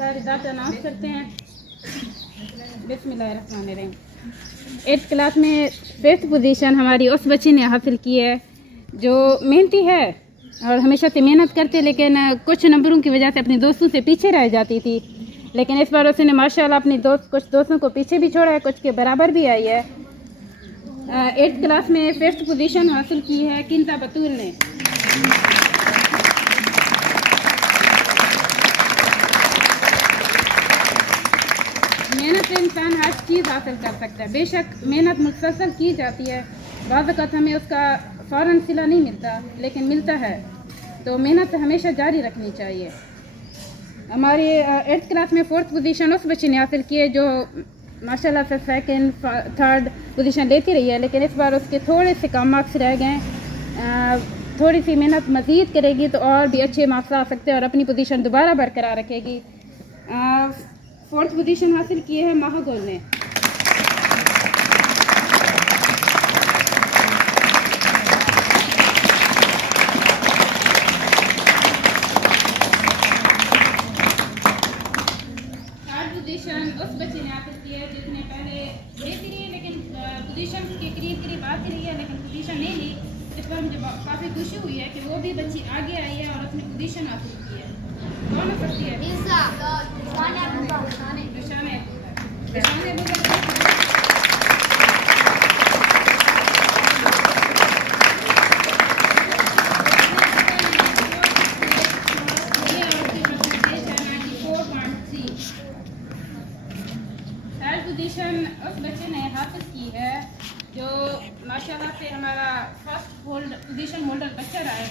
का result announce करते हैं। बिस्मिल्लाहिर्रहमानिर्रहीम। 8th क्लास में 5th पोजीशन हमारी उस बच्ची ने हासिल की है जो मेहनती है और हमेशा से मेहनत करते, लेकिन कुछ नंबरों की वजह से अपने दोस्तों से पीछे रह जाती थी। लेकिन इस बार उसने माशाल्लाह अपनी कुछ दोस्तों को पीछे भी छोड़ा है, कुछ के बराबर भी आई है। 8th क्लास में 5th पोजीशन हासिल की है किंता बतूल ने। मेहनत से इंसान हर चीज़ हासिल कर सकता है। बेशक मेहनत मुसलसल की जाती है, बाज़ वक़्त हमें उसका फ़ौरन सिला नहीं मिलता, लेकिन मिलता है, तो मेहनत हमेशा जारी रखनी चाहिए। हमारे 8th क्लास में 4th पोजीशन उस बच्चे ने हासिल की है जो माशाल्लाह से 2nd 3rd पोजीशन लेती रही है, लेकिन इस बार उसके थोड़े से कम मार्क्स रह गए। थोड़ी सी मेहनत मज़ीद करेगी तो और भी अच्छे मार्क्स आ सकते हैं और अपनी पोजीशन दोबारा बरकरार रखेगी। 4th पोजीशन हासिल की है महागोल ने। उस बच्चे ने हासिल की है जिसने पहले लेती रही है, लेकिन पोजीशन के करीब आती रही है, लेकिन पोजीशन नहीं ली। इस पर मुझे काफ़ी खुशी हुई है कि वो भी बच्ची आगे आई है और अपनी पोजीशन हासिल की है। कौन हो सकती है? पोजीशन उस बच्चे ने हासिल की है जो माशाल्लाह से हमारा फर्स्ट पोजीशन होल्डर बच्चा रहा है।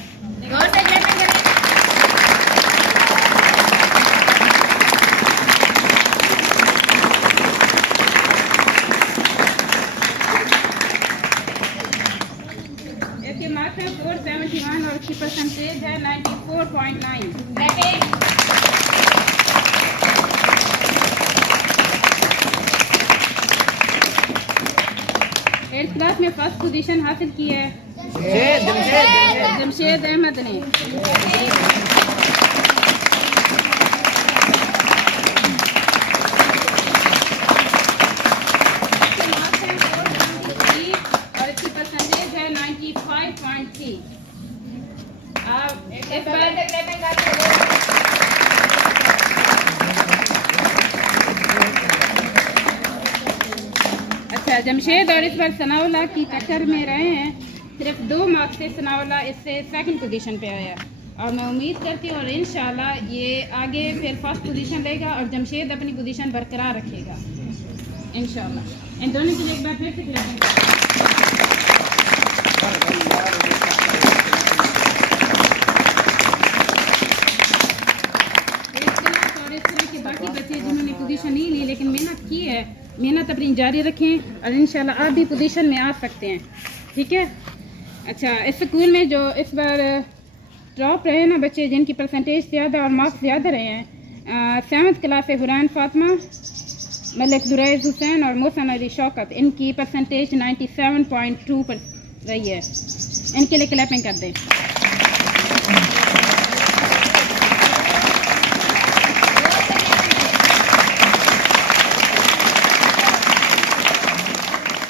इसके मार्क्स है 471 और इसकी परसेंटेज है 94.9। 8th क्लास में फर्स्ट पोजीशन हासिल की है जमशेद अहमद ने। और इसकी परसेंटेज है 95.3। अच्छा, जमशेद और इस बार सनाउल्लाह की टक्कर में रहे हैं। सिर्फ 2 मार्क्स से सनाउल्लाह इससे 2nd पोजीशन पे आया और मैं उम्मीद करती हूँ और इंशाल्लाह ये आगे फिर फर्स्ट पोजीशन लेगा और जमशेद अपनी पोजीशन बरकरार रखेगा इंशाल्लाह। इन दोनों के लिए एक बार फिर से और इस तरह के बाकी बच्चे जिन्होंने पोजीशन नहीं ली लेकिन मेहनत की है, मेहनत अपनी जारी रखें और इंशाल्लाह आप भी पोजीशन में आ सकते हैं। ठीक है। अच्छा, इस स्कूल में जो इस बार टॉप रहे ना बच्चे जिनकी परसेंटेज ज़्यादा और मार्क्स ज़्यादा रहे हैं, 7th क्लास से हुरैन फातिमा, मलिक दुरैज़ हुसैन और मोहसन अली शौकत, इनकी परसेंटेज 97.2 पर रही है। इनके लिए क्लैपिंग कर दें।